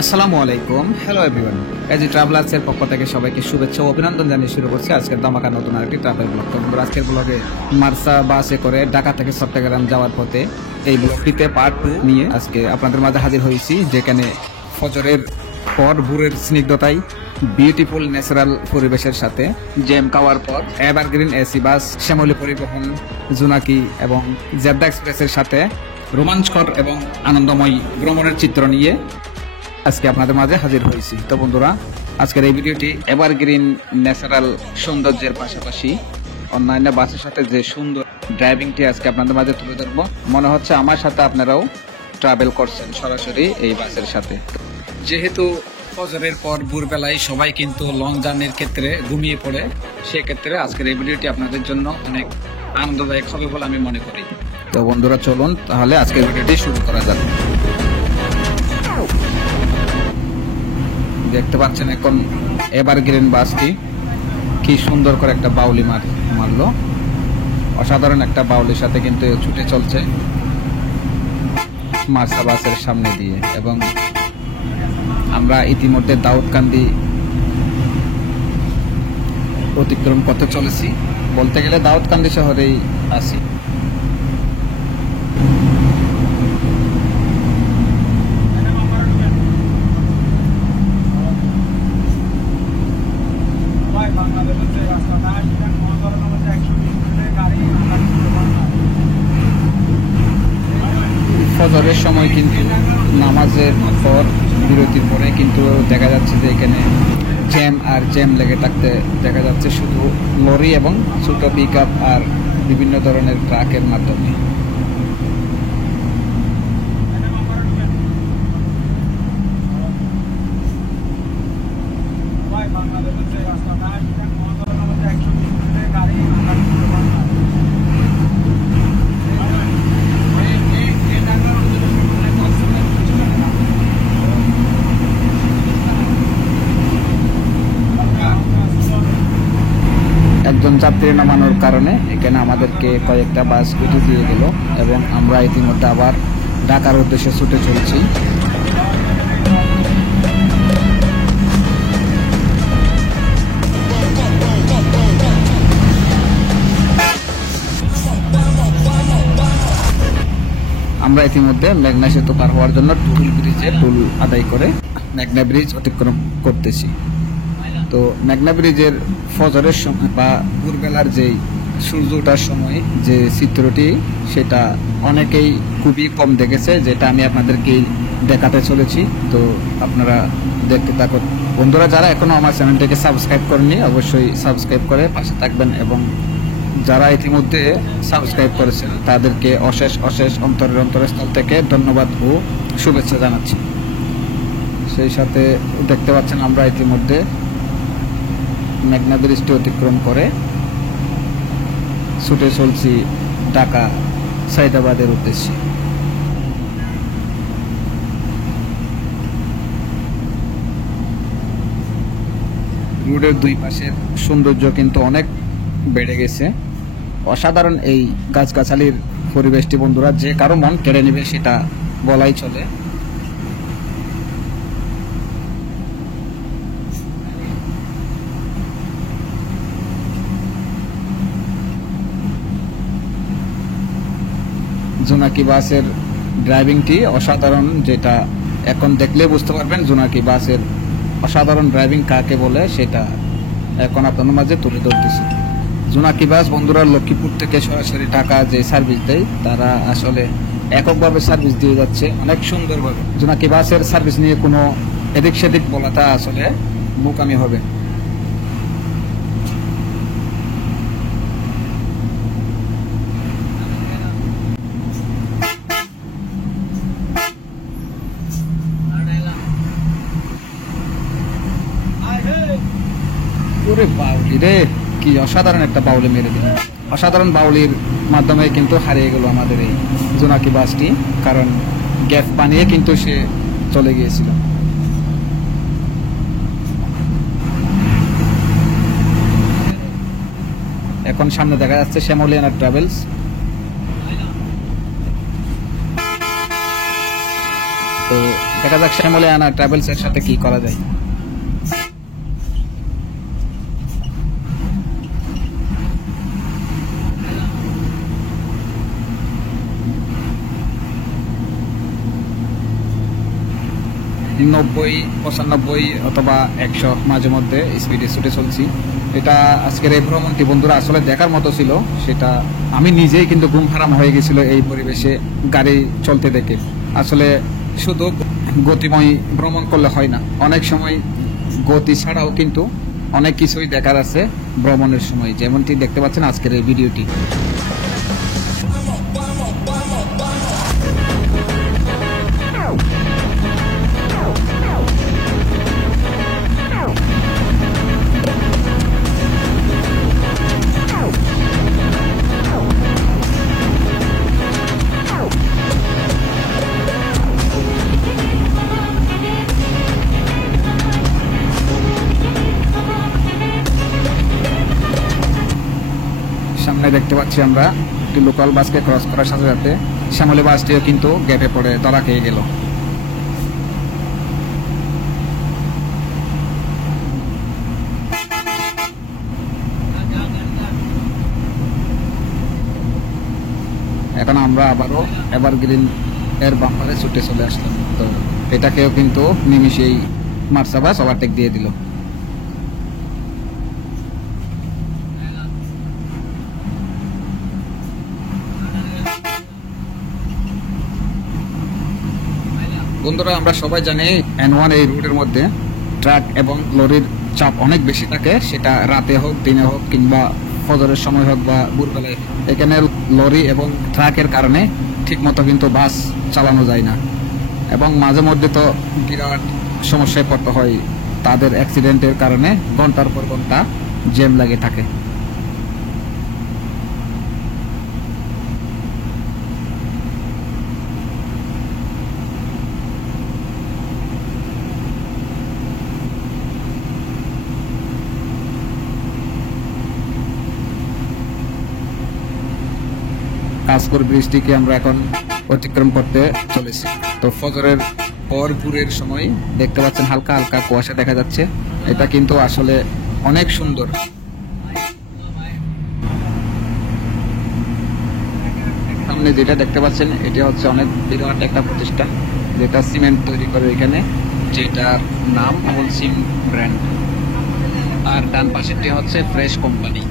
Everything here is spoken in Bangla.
আসসালামু আলাইকুম, হ্যালো এভরিওয়ান। এজি ট্রাভেলার্সের পক্ষ থেকে সবাইকে শুভেচ্ছা ও অভিনন্দন জানিয়ে শুরু করছি আজকের ধামাকা নতুন আরেকটি ট্রাভেল ব্লগ। তো বন্ধুরা, আজকের ব্লগে মার্সা বাসে করে ঢাকা থেকে চট্টগ্রাম যাওয়ার পথে এই ব্লগটিতে পার্ট 2 নিয়ে আজকে আপনাদের মাঝে হাজির হয়েছি, যেখানে ফজরের পর ভোরের স্নিগ্ধতায় বিউটিফুল ন্যাচারাল পরিবেশের সাথে জ্যাম খাওয়ার পর এভারগ্রিন এসি বাস, শ্যামলী পরিবহন, জোনাকি এবং জেদ্দা এক্সপ্রেসের সাথে রোমাঞ্চকর এবং আনন্দময় ভ্রমণের চিত্র নিয়ে আজকে আপনাদের মাঝে হাজির হয়েছি। তো বন্ধুরা, আজকের এই ভিডিওটি এভারগ্রিন ন্যাচারাল সৌন্দর্যের পাশাপাশি অন্যান্য বাসের সাথে যে সুন্দর ড্রাইভিংটি আজকে আপনাদের মাঝে তুলে ধরবো। মনে হচ্ছে আমার সাথে আপনারাও ট্রাভেল করছেন সরাসরি এই বাসের সাথে। যেহেতু ফজরের পর ভোরবেলায় সবাই কিন্তু লং জার্নির ক্ষেত্রে ঘুমিয়ে পড়ে, সেক্ষেত্রে আজকের এই ভিডিওটি আপনাদের জন্য অনেক আনন্দদায়ক হবে বলে আমি মনে করি। তো বন্ধুরা, চলুন তাহলে আজকের ভিডিওটি শুরু করা যাক। দেখতে পাচ্ছেন এখন এভারগ্রিন বাসটি কি সুন্দর করে একটা বাউলি মারলো। অসাধারণ একটা বাউলির সাথে কিন্তু ছুটে চলছে মার্সা বাসের সামনে দিয়ে, এবং আমরা ইতিমধ্যে দাউদকান্দি অতিক্রম করতে চলেছি। বলতে গেলে দাউদকান্দি শহরেই আছি। ফজরের সময় কিন্তু নামাজের পর বিরতির পরে কিন্তু দেখা যাচ্ছে যে এখানে জ্যাম লেগে থাকতে দেখা যাচ্ছে, শুধু লরি এবং ছোট পিক আপ আর বিভিন্ন ধরনের ট্রাকের মাধ্যমে। একজন যাত্রী নামানোর কারণে এখানে আমাদেরকে কয়েকটা বাস উঠে দিয়ে গেল, এবং আমরা ইতিমধ্যে আবার ঢাকার উদ্দেশ্যে ছুটে চলছি। আমরা ইতিমধ্যে মেঘনা সেতু পার হওয়ার জন্য টুল আদায় করে মেঘনা ব্রিজ অতিক্রম করতেছি। তো মেঘনা ব্রিজের ফজরের সময় বা ভোরবেলার যেই সূর্য ওঠার সময় যে চিত্রটি, সেটা অনেকেই খুবই কম দেখেছে, যেটা আমি আপনাদেরকে দেখাতে চলেছি। তো আপনারা দেখতে থাকুন। বন্ধুরা, যারা এখনো আমার চ্যানেলটাকে সাবস্ক্রাইব করেননি, অবশ্যই সাবস্ক্রাইব করে পাশে থাকবেন, এবং যারা ইতিমধ্যে সাবস্ক্রাইব করেছেন তাদেরকে অশেষ অশেষ অন্তরস্থল থেকে ধন্যবাদ ও শুভেচ্ছা জানাচ্ছি। সেই সাথে দেখতে পাচ্ছেন আমরা ইতিমধ্যে মেঘনা ব্রিজটি অতিক্রম করে ছুটে চলছি ঢাকা সাইদাবাদের উদ্দেশ্যে। রোডের দুই পাশের সৌন্দর্য কিন্তু অনেক বেড়ে গেছে। অসাধারণ এই গাছগাছালির পরিবেশটি বন্ধুরা যে কারো মন কেড়ে নেবে সেটা বলাই চলে। জোনাকি বাসের ড্রাইভিংটি অসাধারণ, যেটা এখন দেখলে বুঝতে পারবেন জোনাকি বাসের অসাধারণ ড্রাইভিং কাকে বলে, সেটা এখন আপনাদের মাঝে তুলে ধরতেছি। জোনাকি বাস বন্ধুরা লক্ষ্মীপুর থেকে সরাসরি ঢাকা যে সার্ভিস দেয়, তারা আসলে এককভাবে সার্ভিস দিয়ে যাচ্ছে অনেক সুন্দরভাবে। জোনাকি বাসের সার্ভিস নিয়ে কোনো এদিক সেদিক বলাটা আসলে বোকামি হবে। ওরে বাউলি রে, কি অসাধারণ একটা বাউলি মেরে দিল। অসাধারণ বাউলির মাধ্যমে কিন্তু হারিয়ে গেল আমাদের এই জোনাকি বাসটি, কারণ গ্যাস বানিয়ে কিন্তু সে চলে গিয়েছিল। এখন সামনে দেখা যাচ্ছে শ্যামলিয়ানা ট্রাভেলস। তো দেখা যাক শ্যামলে আনা ট্রাভেলস এর সাথে কি করা যায়। নব্বই, 95 অথবা 100 মাঝে মধ্যে স্পিডে ছুটে চলছি। এটা আজকের এই ভ্রমণটি বন্ধুরা আসলে দেখার মতো ছিল। সেটা আমি নিজেই কিন্তু ঘুম হারাম হয়ে গেছিল এই পরিবেশে গাড়ি চলতে দেখে। আসলে শুধু গতিময় ভ্রমণ করলে হয় না, অনেক সময় গতি ছাড়াও কিন্তু অনেক কিছুই দেখার আছে ভ্রমণের সময়, যেমনটি দেখতে পাচ্ছেন আজকের এই ভিডিওটি। সামনে দেখতে পাচ্ছি আমরা একটি লোকাল বাসকে ক্রস করার সাথে সাথে শ্যামলী বাসটিও কিন্তু গ্যাপে পড়ে ধরা খেয়ে গেল। এখন আমরা আবারও এভারগ্রিন এর বাম্পারে ছুটে চলে আসলাম। তো এটাকেও কিন্তু নিমিশেই মার্সা বাস ওভারটেক দিয়ে দিল। বন্ধুরা আমরা সবাই জানি N1 এই রুটের মধ্যে ট্রাক এবং লরির চাপ অনেক বেশি থাকে, সেটা রাতে হোক, দিনে হোক, কিংবা ফজরের সময় হোক বা ভোরবেলায়। এখানে লরি এবং ট্রাকের কারণে ঠিক মতো কিন্তু বাস চালানো যায় না, এবং মাঝে মধ্যে তো বিরাট সমস্যায় পড়তে হয়। তাদের অ্যাক্সিডেন্টের কারণে ঘন্টার পর ঘন্টা জ্যাম লাগে থাকে। কাশপুর ব্রিজটিকে আমরা এখন অতিক্রম করতে চলেছি। তো ফজরের পর ভোরের সময় দেখতে পাচ্ছেন হালকা হালকা কুয়াশা দেখা যাচ্ছে। এটা কিন্তু আসলে অনেক সুন্দর। সামনে যেটা দেখতে পাচ্ছেন এটা হচ্ছে অনেক বিরাট একটা প্রতিষ্ঠান, যেটা সিমেন্ট তৈরি করে এখানে, যেটার নাম হোলসিম ব্র্যান্ড। আর ডান পাশেরটি হচ্ছে ফ্রেশ কোম্পানি।